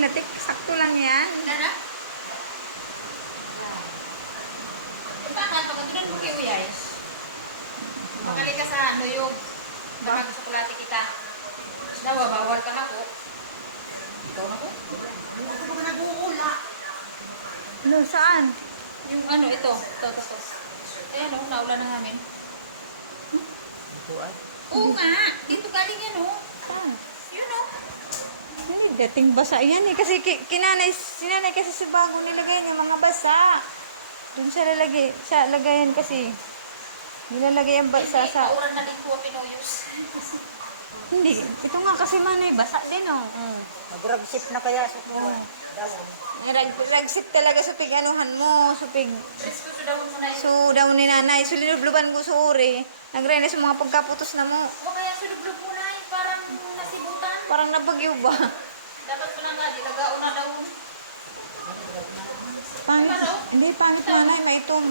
latik. Sakto lang yan. Nana? Bakit? Pagkatunan mo kayo, guys. Makali ka sa nuyog. Baka sa kulati kita. Dawa, bawal ka ako. Ikaw na ko? Ako ka nag-uula. Ano, saan? Yung ano, ito. Ito. Ayan o, naula na namin. Buat. Oo nga. Dito galing yan o. Saan? Yun o. Ay, dating basa yan eh. Kasi sinanay kasi sa bago nilagay yung mga basa. Doon siya lalagay, lagayan kasi. Nilalagay ang basa sa... Pauran na din po pinuyos. Hindi. Ito nga kasi manay, basa din oh. Mag-rag-sip na kaya sa tuwa. Ragsip talaga supig anuhan mo, supig... Presko to dawon mo na yun. So, daw ni nanay, so linubluban ko sa uri. Nagrenes yung mga pagkaputos na mo. O kaya sulublob mo na yun. Parang nasibutan. Parang nabagyo ba? Dapat mo na nga. Dilagao na daw. Pangit, hindi, pangit nanay, maitom.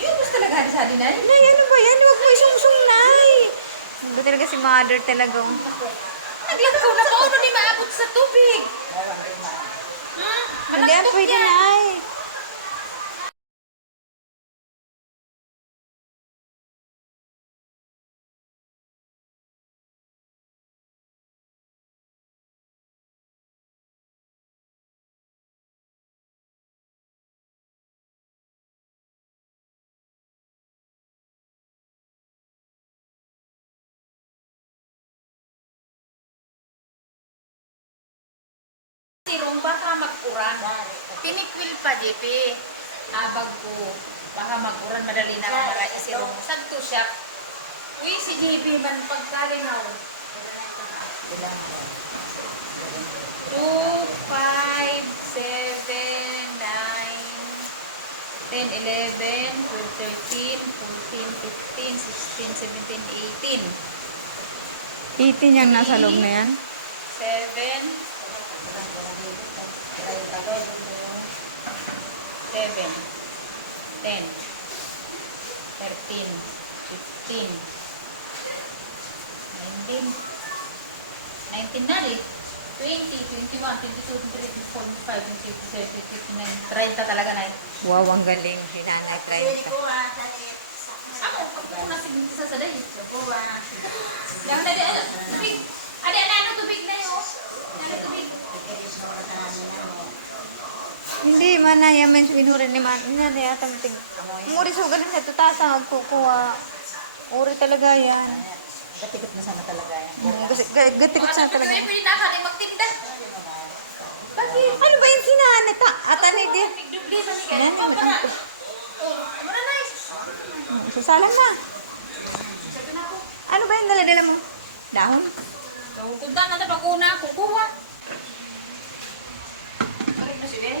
Yun, gusto talaga sa atin na. Nay, ano ba yan? Huwag mo isungsung, nay. Ito talaga si mother talaga. Naglakaw na pauno di maabot sa tubig. Ha? Hindi, Malaktok pwede, yan. nay. Sirong baka mag-uran. Pinikwil pa, JP. Abag ko. Baka mag-uran, madali na para isirong. Sagto siya. Uy, si JP man pagkalinaw. 2, 5, 7, 9, 10, 11, 12, 13, 14, 15, 16, 17, 18. 18 yung nasa loob na yan. 7, 10, 13, 15, 19 na rin. 20, 21, 22, 23, 24, 25, 26, 27, 29, 30 talaga na. Wow, ang galing. Si nanay, 30. Ako, kung nasa sa day. Yang tadi ada tubig. Ada ano tubig na yun. Ano tubig? Hindi, manay, yaman sa binurin ni nanay, atang ting. Uri sa galing sa tutasa, magkukuha. Uri talaga yan. Gatigot na sana talaga yan. Gatikot sa talaga. Kaya pwede na ka rin magtinda. Bakit? Ano ba yung sinanay? Atan di. Dubli sa siya. Nanay, Para. matangko. Oh, ano na nice. Susalang na. Sabi na ako. Ano ba yung dala-dala mo? Dahon? So, punta na tapos una, kukuha. Balik na siya eh.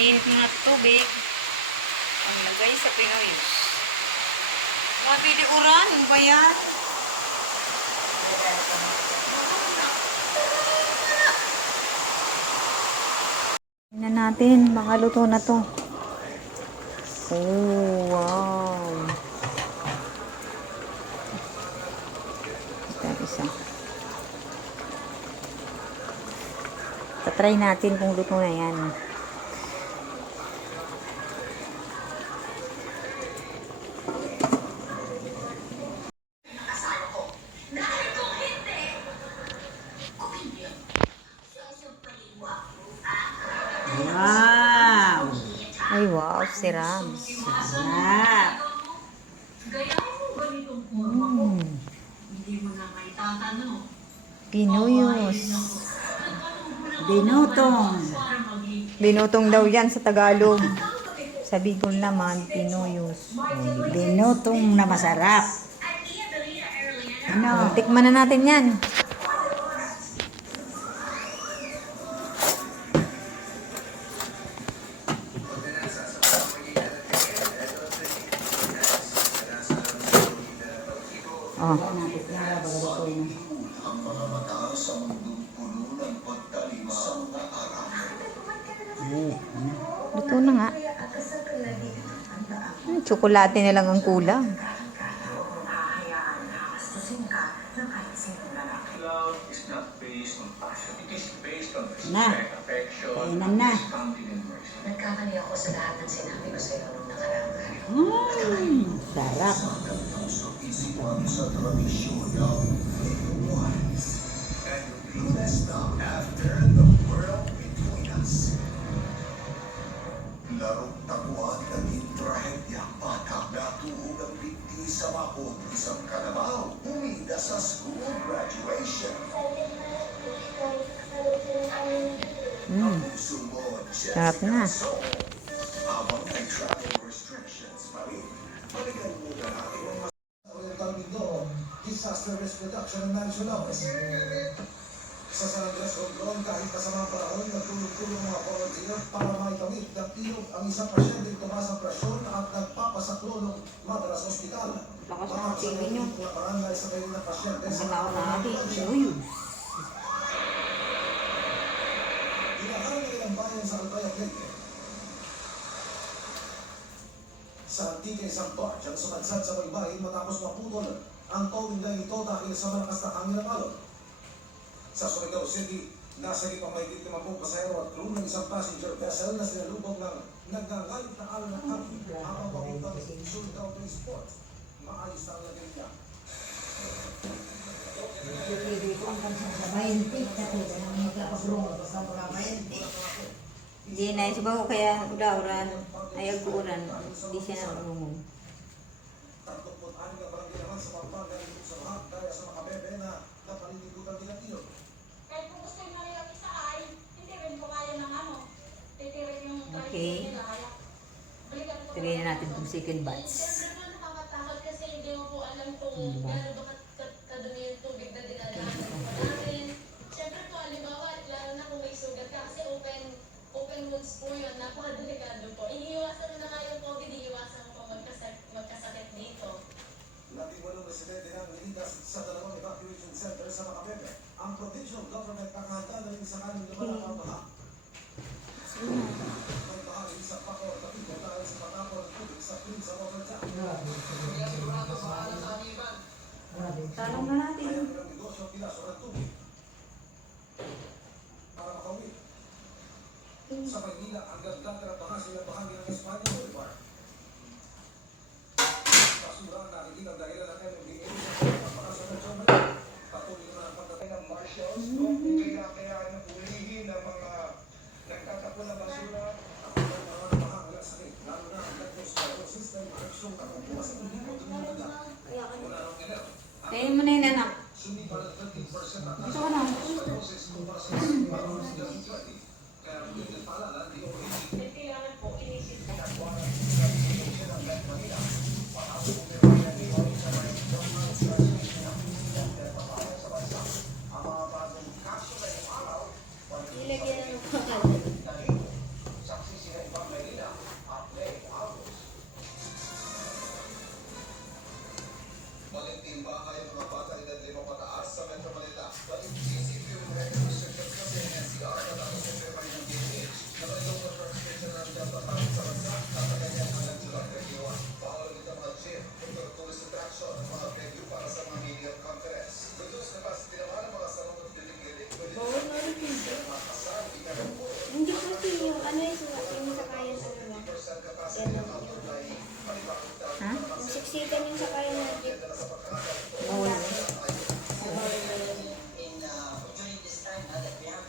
Init mo na tubig. Ang lagay sa Pinoy. Mapili uran, ano ba yan? Tingnan natin, baka luto na to. Oh, wow. Ito isa. Tatry natin kung luto na yan. Wow! Ay, wow, siram. Sarap! Pinuyos. Binutong. Binutong daw yan sa Tagalog. Sa Bicol naman, pinuyos. Binutong na masarap. Ano? Tikman na natin yan. Luto na nga. Tsokolate na lang ang kulang. Na. Kainan na. Nagkamali ako sa lahat ng sinabi ko sa'yo nung nakaraang araw. Sarap. Larong taguan naging trahedyang bata natuhog ang bigti sa makot isang kanabaw umida sa school graduation. Sumunod siya Sarap sa na. kaso. Habang may travel restrictions pa rin, balikan muna natin ang Oriental Mindoro Disaster Risk Reduction and Management Office. Sa San Andres Control, kahit kasamang panahon, nagtulong-tulong mga volunteer para maitamit ng ilog ang isang pasyenteng tumaas ang presyon at nagpapasaklo ng Madalas Hospital. Lakas ng TV nyo. Barangay sa kayo ng pasyente sa Ganaw natin. Uy. Hinaharap ng ilang bayan sa Albayag Leyte. Sa Antique isang barge ang sumadsad sa baybayin matapos maputol ang towing line ito dahil sa malakas na hangin ng alon. Sa Surigao City, nasa ipang may 50 pasahero at crew ng isang passenger vessel na sinalubog ng nagngangalit na alon ng hangin habang papuntang Surigao Transport. Maayos na ang lagay niya. Hindi na subago kaya udauran ay aguran. Hindi siya narunong. 36 na barangay naman sa Pampanga ay sa lahat dahil sa makabebe na napalinigutan din ang ilog. Kahit kung gusto nyo rin yung isa ay, hindi rin po kaya ng ano. Titirin yung Okay. nila kaya. Balikan po. Tagay na natin itong second batch. Siyempre po nakakatakot kasi hindi mo po alam kung Diba? gano'n ba kadumi yung tubig na dinadaan po natin. Siyempre po, halimbawa, lalo na kung may sugat ka kasi open wounds po yun, napakadelikado po. Iniiwasan mo na nga yung COVID, iniiwasan mo pa magkasakit dito. 18 residente ng niligas sa dalawang evacuation center sa Macabebe. Ang provincial government nakahanda na rin sa kanyang lumalang ang baha. May baha rin sa Bacoor, Cavite dahil sa pagkakaroon ng tubig sa Prince Water Dam. Tanong na natin. Kaya nilang negosyo ang pilaso ng tubig. Para makawid. Sa Maynila, ang gagdagan at baha silang bahagi ng Espanya Boulevard. Basura ang nakikita dahilan ng MMDA sa pagpapakasa ng Chamberlain. Patuloy naman ang pagdatay ng marshals, no? Kaya napulihin ng mga nagtatapon ng basura. Ang pagkakaroon ng bahang wala sakit, lalo na ang leptospiro system, aksyon at ang buwas ng hindi ko tumulaga. Wala nang ilan. Kainin mo na yun, anak. Sumi para 13% at Gusto ko na. doses kumpara sa 2020. Kaya yung nagpaalala, di ko Kailangan po, inisip Malinting bahay ang mga bata edad 5 pataas sa Metro Manila. Balik isip yung record restrictions kasi ng NCR matapos yung February ng DPH. Nakalong na restriction ng Delta Variant sa bansa kataganyan hanggang July 31. Bawal ulit ang mga gym, indoor tourist attraction at mga venue para sa mga media conference. Reduce capacity naman ang mga salon at diligiri. Bawal na rin yun. Makasal, ikaw Hindi kasi yung ano yung sukat yung sakayan sa ano. 50% capacity ang outdoor dining. Panibagong taon Ha? Yung siksikan yung sakayan na jeep. Bawal. During this time that we have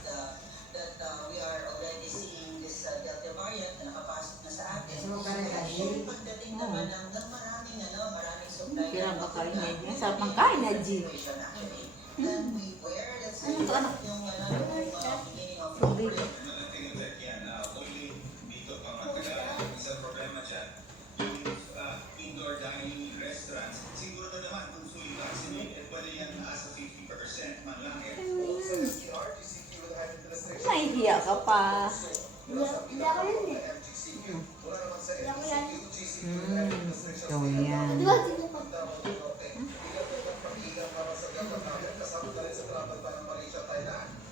we are already seeing this Delta variant na nakapasok na sa atin. So, pagdating naman ng maraming supply Kira ba kain na yun? Sarap ng kain na, G. situation actually. Then we wear, let's say, Ano to, anak? yung beginning of February. Isang problema dyan, yung indoor dining restaurants, siguro na naman kung fully vaccinated, pwede yan taas sa 50% man lang eh. Nahihiya ka pa. Hindi ako yun eh. Hindi ako yan. Ikaw yan. Di ba, di ba?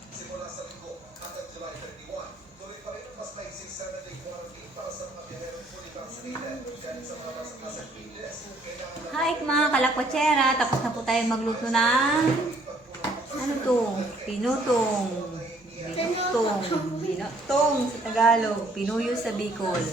Simula sa linggo hanggang July 31, tuloy pa rin ang mas mahigsing 7-day quarantine para kutsera. Tapos na po tayo magluto ng ano to? Pinutong. Binutong. Binutong sa Tagalog. Pinuyo sa Bicol.